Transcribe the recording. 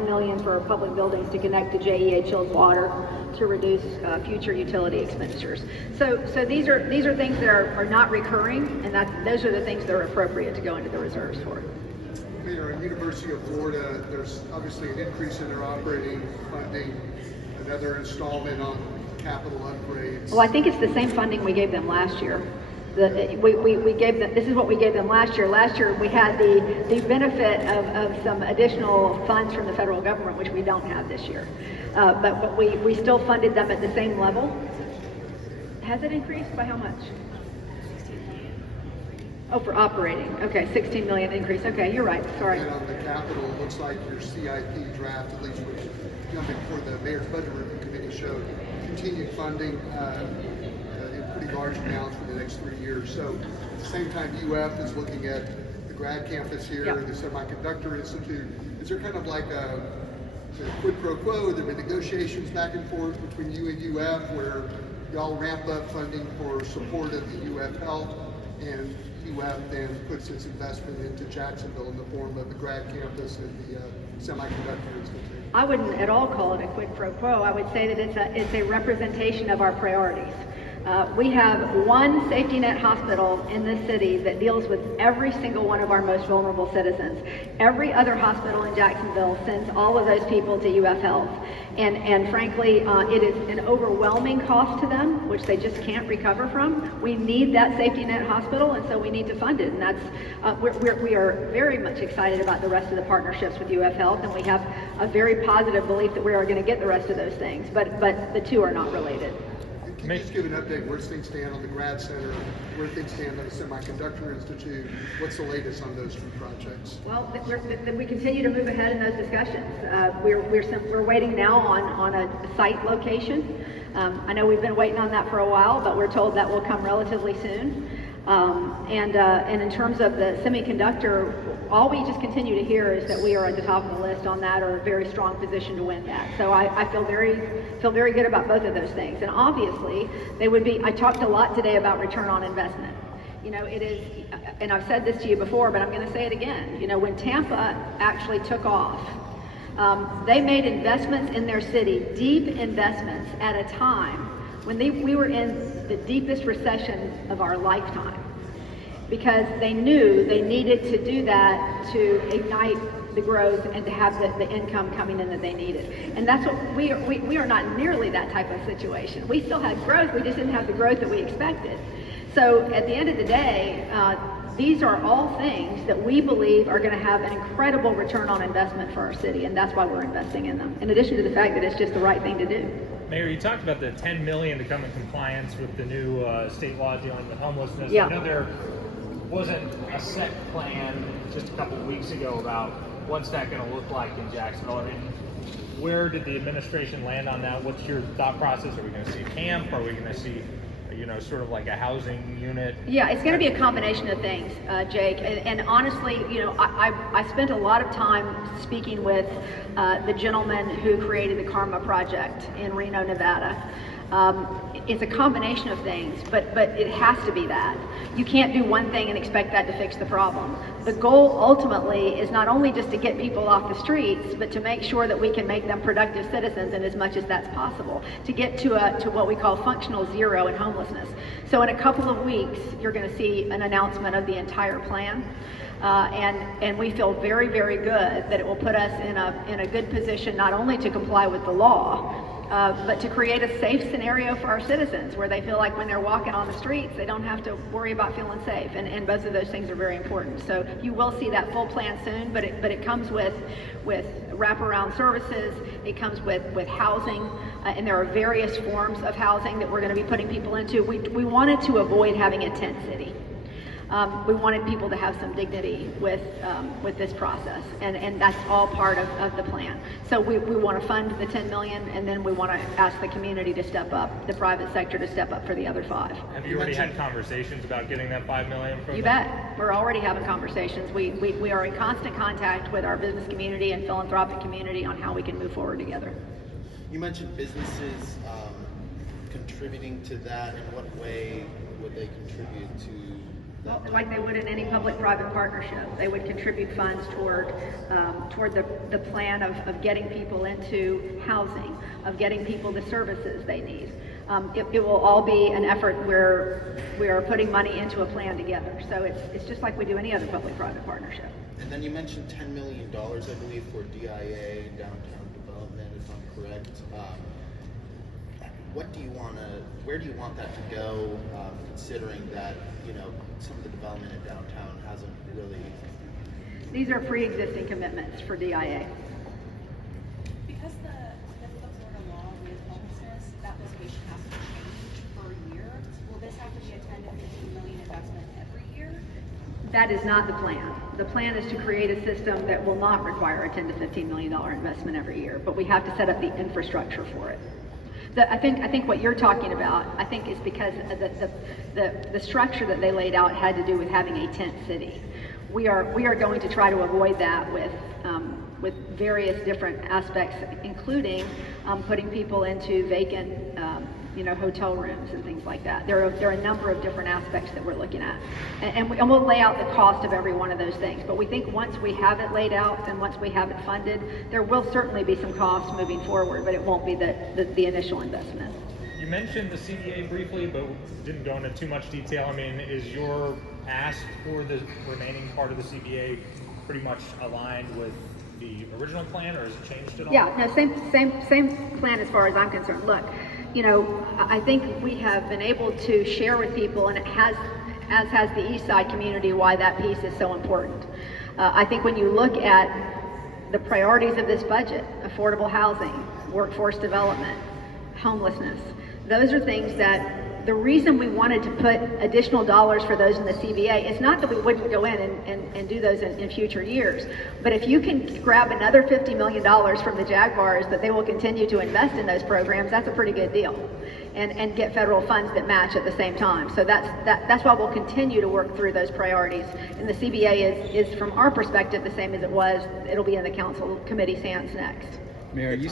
$1 million for public buildings to connect to JEA chilled water to reduce future utility expenditures. So these are things that are not recurring, and those are the things that are appropriate to go into the reserves for. Mayor, at University of Florida, there's obviously an increase in their operating funding, another installment on capital upgrades. Well, I think it's the same funding we gave them last year. We gave them, this is what we gave them last year. Last year we had the benefit of some additional funds from the federal government, which we don't have this year. But we still funded them at the same level. Has it increased by how much? Oh, for operating. Okay, 16 million increase. Okay, you're right. Sorry. And on the capital, it looks like your CIP draft, at least with jumping for the Mayor's Budget Review Committee, showed continued funding in pretty large amounts for the next 3 years. So at the same time, UF is looking at the grad campus here, Yep. the Semiconductor Institute. Is there kind of like a quid pro quo? There have been negotiations back and forth between you and UF where y'all ramp up funding for support of the UF Health, and UF then puts its investment into Jacksonville in the form of the grad campus and the Semiconductor Institute. I wouldn't at all call it a quid pro quo. I would say that it's a representation of our priorities. We have one safety net hospital in this city that deals with every single one of our most vulnerable citizens. Every other hospital in Jacksonville sends all of those people to UF Health. And frankly, it is an overwhelming cost to them, which they just can't recover from. We need that safety net hospital, and so we need to fund it. And that's we are very much excited about the rest of the partnerships with UF Health, and we have a very positive belief that we are going to get the rest of those things. But the two are not related. Can you just give an update where things stand on the Grad Center, where things stand on the Semiconductor Institute? What's the latest on those two projects? Well, we continue to move ahead in those discussions. We're waiting now on a site location. I know we've been waiting on that for a while, but we're told that will come relatively soon. And in terms of the semiconductor, all we just continue to hear is that we are at the top of the list on that, or a very strong position to win that. So I feel very good about both of those things. And obviously, they would be. I talked a lot today about return on investment. You know, it is, and I've said this to you before, but I'm going to say it again. You know, when Tampa actually took off, they made investments in their city, deep investments, at a time when we were in the deepest recession of our lifetime, because they knew they needed to do that to ignite the growth and to have the income coming in that they needed. And that's what we are not nearly that type of situation. We still had growth, we just didn't have the growth that we expected. So at the end of the day, these are all things that we believe are going to have an incredible return on investment for our city, and that's why we're investing in them, in addition to the fact that it's just the right thing to do. Mayor, you talked about the $10 million to come in compliance with the new state law dealing with homelessness. Yeah. I know there wasn't a set plan just a couple of weeks ago about what's that going to look like in Jacksonville. I mean, where did the administration land on that? What's your thought process? Are we going to see a camp? Are we going to see, you know, sort of like a housing unit? Yeah, it's going to be a combination of things, Jake. And honestly, you know, I spent a lot of time speaking with the gentleman who created the Karma Project in Reno, Nevada. It's a combination of things, but it has to be that. You can't do one thing and expect that to fix the problem. The goal ultimately is not only just to get people off the streets, but to make sure that we can make them productive citizens, and as much as that's possible, to get to what we call functional zero in homelessness. So in a couple of weeks, you're going to see an announcement of the entire plan. And we feel very, very good that it will put us in a good position not only to comply with the law, but to create a safe scenario for our citizens where they feel like when they're walking on the streets, they don't have to worry about feeling safe. And both of those things are very important. So you will see that full plan soon, but it comes with wraparound services. It comes with housing, and there are various forms of housing that we're going to be putting people into. We wanted to avoid having a tent city. We wanted people to have some dignity with this process, and that's all part of the plan. So we want to fund the $10 million, and then we want to ask the community to step up, the private sector to step up for the other $5 million. Have you already had conversations about getting that $5 million from them? You bet. We're already having conversations. We are in constant contact with our business community and philanthropic community on how we can move forward together. You mentioned businesses contributing to that. In what way would they contribute to Well, like they would in any public-private partnership. They would contribute funds toward the plan of getting people into housing, of getting people the services they need. It will all be an effort where we are putting money into a plan together. So it's just like we do any other public-private partnership. And then you mentioned $10 million, I believe, for DIA downtown development, if I'm correct. Where do you want that to go, considering that, some of the development in downtown hasn't really... These are pre-existing commitments for DIA. Because the Florida law with homelessness, that limitation has to change per year. Will this have to be a 10 to 15 million investment every year? That is not the plan. The plan is to create a system that will not require a $10 to $15 million investment every year, but we have to set up the infrastructure for it. I think what you're talking about, I think, is because the structure that they laid out had to do with having a tent city. We are going to try to avoid that with various different aspects, including putting people into vacant hotel rooms and things like that. There are a number of different aspects that we're looking at, and we'll lay out the cost of every one of those things. But we think once we have it laid out and once we have it funded, there will certainly be some costs moving forward, but it won't be the initial investment. You mentioned the CBA briefly, but didn't go into too much detail. I mean, is your ask for the remaining part of the CBA pretty much aligned with the original plan, or has it changed at all? Yeah, no, same plan as far as I'm concerned. Look, I think we have been able to share with people, and as has the East Side community, why that piece is so important. I think when you look at the priorities of this budget, affordable housing, workforce development, homelessness, those are things that the reason we wanted to put additional dollars for those in the CBA is not that we wouldn't go in and do those in future years, but if you can grab another $50 million from the Jaguars that they will continue to invest in those programs, that's a pretty good deal, and get federal funds that match at the same time. So that's why we'll continue to work through those priorities. And the CBA is from our perspective the same as it was. It'll be in the council committee's hands next. Mayor, you